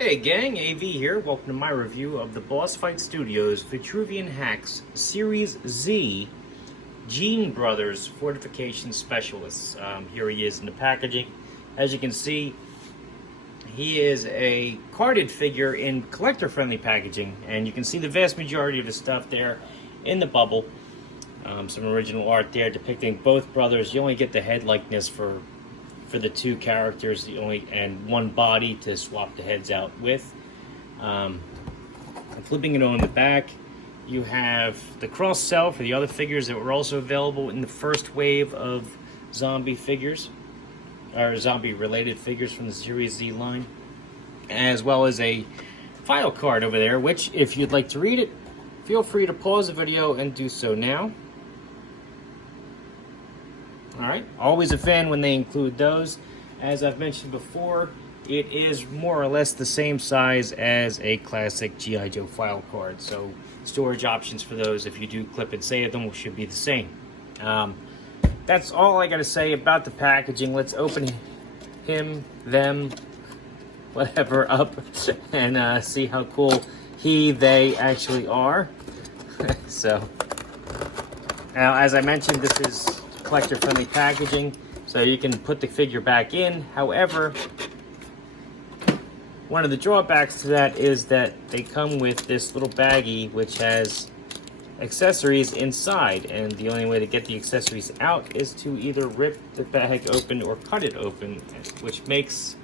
Hey gang, AV here. Welcome to my review of the Boss Fight Studios Vitruvian Hacks Series Z Gene Brothers Fortification Specialists. Here he is in the packaging. As you can see, he is a carded figure in collector-friendly packaging, and you can see the vast majority of his stuff there in the bubble. Some original art there depicting both brothers. You only get the head likeness for the two characters, and one body to swap the heads out with. Flipping it on the back, you have the cross sell for the other figures that were also available in the first wave of zombie figures, or zombie related figures from the Series Z line, as well as a file card over there, which if you'd like to read it, feel free to pause the video and do so now. Alright, always a fan when they include those. As I've mentioned before, it is more or less the same size as a classic G.I. Joe file card. So storage options for those, if you do clip and save them, should be the same. That's all I got to say about the packaging. Let's open him, them, whatever up and see how cool they actually are. So, now as I mentioned, this is collector-friendly packaging, so you can put the figure back in. However, one of the drawbacks to that is that they come with this little baggie which has accessories inside, and the only way to get the accessories out is to either rip the bag open or cut it open, which makes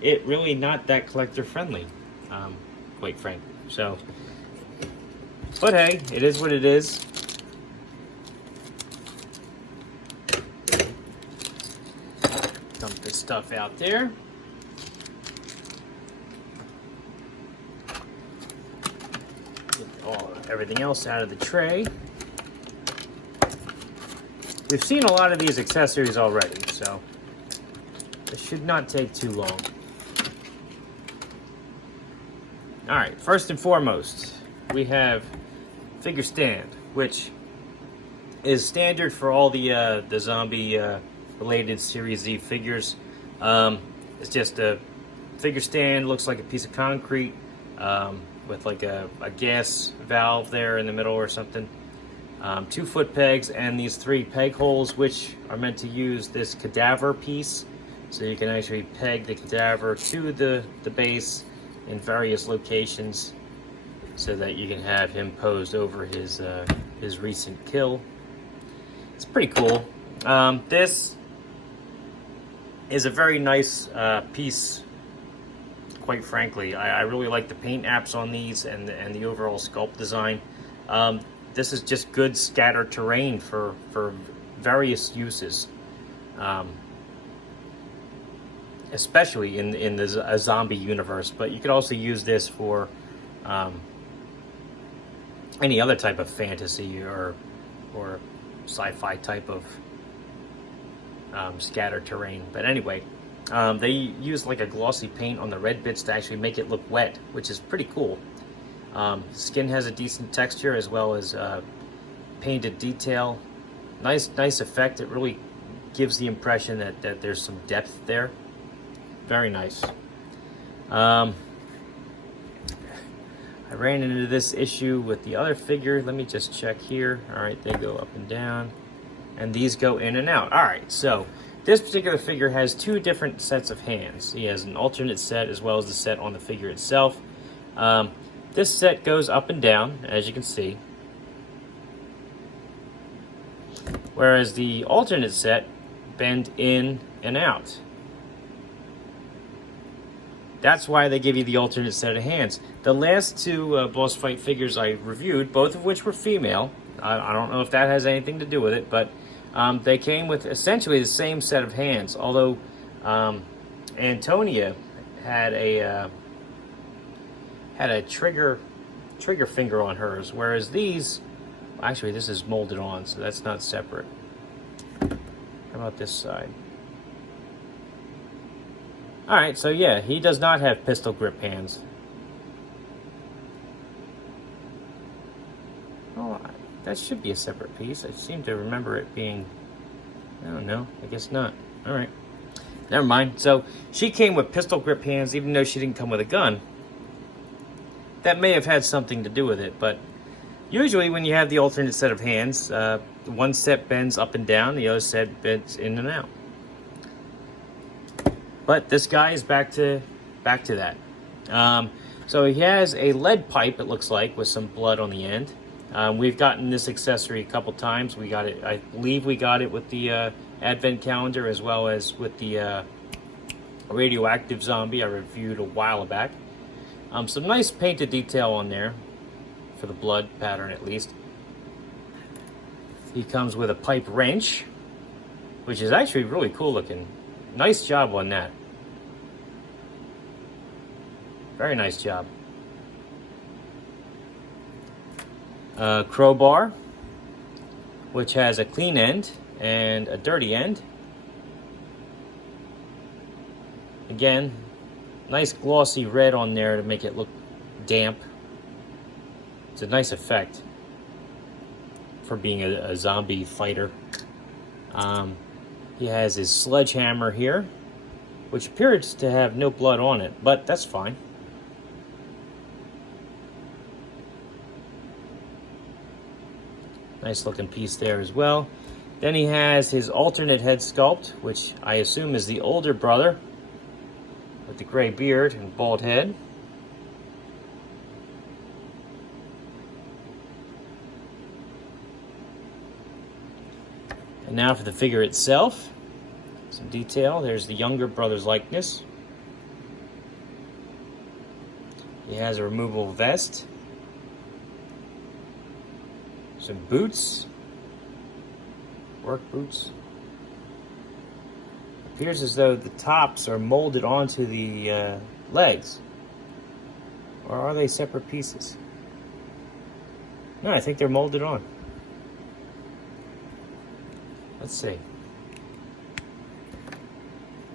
it really not that collector-friendly, quite frankly. So, but hey, it is what it is. Dump this stuff out there. Get everything else out of the tray. We've seen a lot of these accessories already, so this should not take too long. Alright, first and foremost, we have figure stand, which is standard for all the zombie related Series Z figures. It's just a figure stand, looks like a piece of concrete with like a gas valve there in the middle or something. 2 foot pegs and these 3 peg holes, which are meant to use this cadaver piece, so you can actually peg the cadaver to the base in various locations so that you can have him posed over his recent kill. It's pretty cool. This is a very nice piece, quite frankly. I really like the paint apps on these and the overall sculpt design. This is just good scatter terrain for various uses, especially in the zombie universe. But you could also use this for any other type of fantasy or sci-fi type of scatter terrain. But anyway, they use like a glossy paint on the red bits to actually make it look wet, which is pretty cool. Skin has a decent texture as well as painted detail. Nice effect. It really gives the impression that there's some depth there. Very nice. I ran into this issue with the other figure. Let me just check here. All right, they go up and down, and these go in and out. All right, so this particular figure has 2 different sets of hands. He has an alternate set as well as the set on the figure itself. This set goes up and down, as you can see, whereas the alternate set bend in and out. That's why they give you the alternate set of hands. The last 2 boss fight figures I reviewed, both of which were female, I don't know if that has anything to do with it, but they came with essentially the same set of hands, although Antonia had a trigger finger on hers, whereas these, actually this is molded on, so that's not separate. How about this side? Alright, so yeah, he does not have pistol grip hands. Oh, that should be a separate piece. I seem to remember it being, I don't know, I guess not. Alright. Never mind. So she came with pistol grip hands, even though she didn't come with a gun. That may have had something to do with it, but usually when you have the alternate set of hands, one set bends up and down, the other set bends in and out. But this guy is back to that. So he has a lead pipe, it looks like, with some blood on the end. We've gotten this accessory a couple times. We got it, I believe we got it with the Advent calendar, as well as with the radioactive zombie I reviewed a while back. Some nice painted detail on there, for the blood pattern at least. He comes with a pipe wrench, which is actually really cool looking. Nice job on that. Very nice job. Crowbar, which has a clean end and a dirty end. Again, nice glossy red on there to make it look damp. It's a nice effect for being a zombie fighter. He has his sledgehammer here, which appears to have no blood on it, but that's fine. Nice looking piece there as well. Then he has his alternate head sculpt, which I assume is the older brother with the gray beard and bald head. And now for the figure itself. Some detail. There's the younger brother's likeness. He has a removable vest. Some boots. Work boots. Appears as though the tops are molded onto the legs. Or are they separate pieces? No, I think they're molded on. Let's see.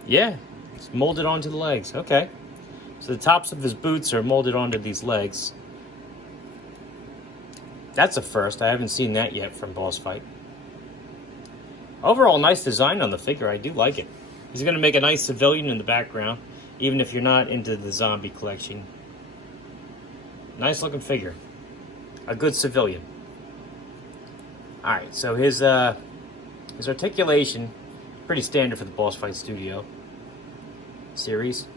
Yeah, it's molded onto the legs. Okay. So the tops of his boots are molded onto these legs. That's a first. I haven't seen that yet from Boss Fight. Overall, nice design on the figure. I do like it. He's going to make a nice civilian in the background, even if you're not into the zombie collection. Nice looking figure. A good civilian. Alright, so his articulation, pretty standard for the Boss Fight Studio series.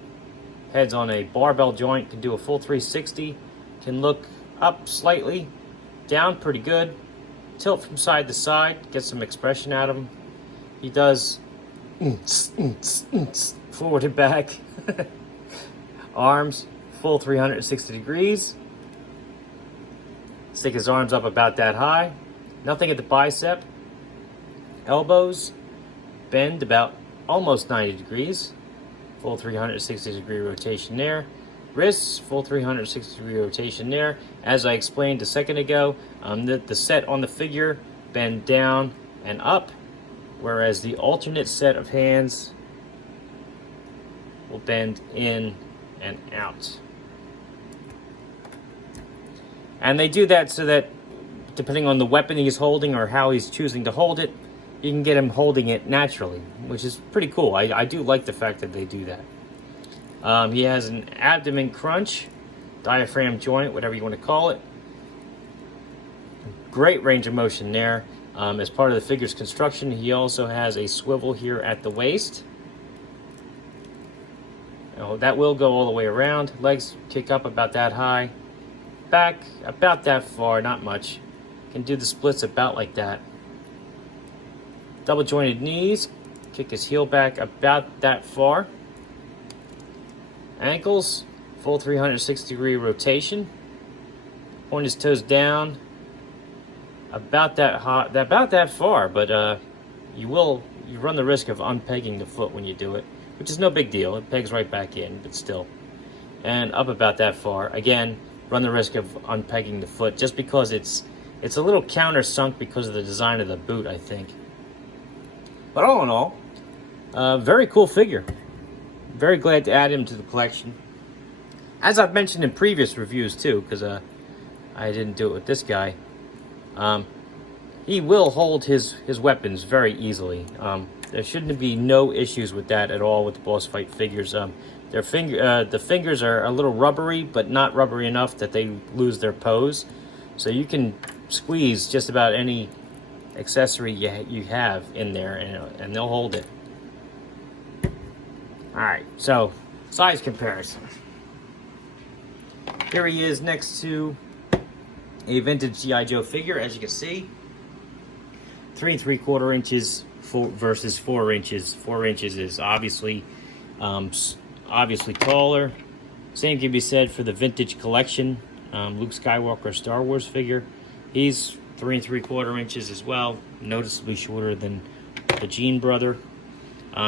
Head's on a barbell joint, can do a full 360, can look up slightly, down pretty good, tilt from side to side, get some expression out of him. He does forward and back. Arms, full 360 degrees. Stick his arms up about that high. Nothing at the bicep. Elbows bend about almost 90 degrees. Full 360 degree rotation there. Wrists, full 360 degree rotation there. As I explained a second ago, the set on the figure bend down and up, whereas the alternate set of hands will bend in and out. And they do that so that, depending on the weapon he's holding or how he's choosing to hold it, you can get him holding it naturally, which is pretty cool. I do like the fact that they do that. He has an abdomen crunch, diaphragm joint, whatever you want to call it. Great range of motion there. As part of the figure's construction, he also has a swivel here at the waist. Now, that will go all the way around. Legs kick up about that high. Back about that far, not much. Can do the splits about like that. Double jointed knees, kick his heel back about that far. Ankles, full 360 degree rotation. Point his toes down about that far, but you run the risk of unpegging the foot when you do it, which is no big deal. It pegs right back in, but still. And up about that far. Again, run the risk of unpegging the foot just because it's a little countersunk because of the design of the boot, I think. But all in all, very cool figure. Very glad to add him to the collection. As I've mentioned in previous reviews too, because I didn't do it with this guy. He will hold his weapons very easily. there shouldn't be no issues with that at all with the boss fight figures. The fingers are a little rubbery, but not rubbery enough that they lose their pose. So you can squeeze just about any accessory you have in there, and they'll hold it. All right, so size comparison. Here he is next to a vintage G.I. Joe figure, as you can see. 3 3/4 inches versus 4 inches. 4 inches is obviously taller. Same can be said for the vintage collection Luke Skywalker Star Wars figure. He's 3 3/4 inches as well, noticeably shorter than the Gene brother.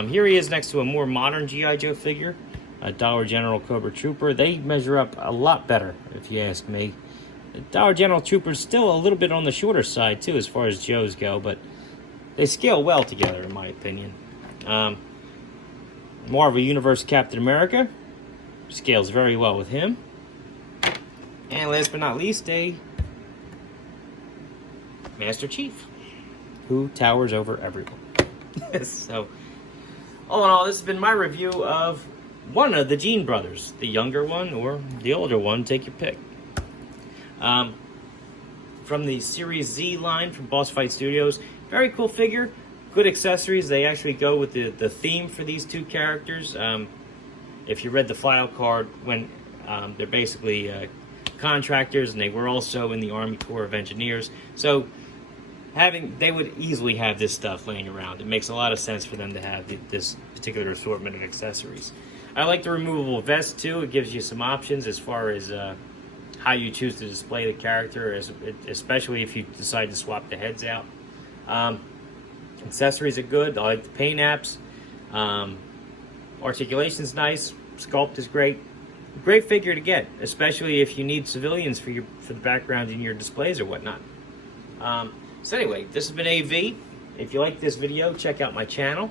Here he is next to a more modern G.I. Joe figure, a Dollar General Cobra Trooper. They measure up a lot better, if you ask me. The Dollar General Trooper's still a little bit on the shorter side, too, as far as Joes go, but they scale well together, in my opinion. Marvel Universe Captain America scales very well with him. And last but not least, a Master Chief, who towers over everyone. So, all in all, this has been my review of one of the Gene brothers, the younger one or the older one, take your pick. From the Series Z line from Boss Fight Studios. Very cool figure, good accessories. They actually go with the theme for these two characters. If you read the file card, when they're basically contractors, and they were also in the Army Corps of Engineers. So they would easily have this stuff laying around. It makes a lot of sense for them to have this particular assortment of accessories. I like the removable vest too. It gives you some options as far as how you choose to display the character, especially if you decide to swap the heads out. Accessories are good. I like the paint apps. Articulation's nice. Sculpt is great. Great figure to get, especially if you need civilians for the background in your displays or whatnot. So anyway, this has been AV. If you like this video, check out my channel.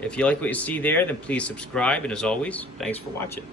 If you like what you see there, then please subscribe. And as always, thanks for watching.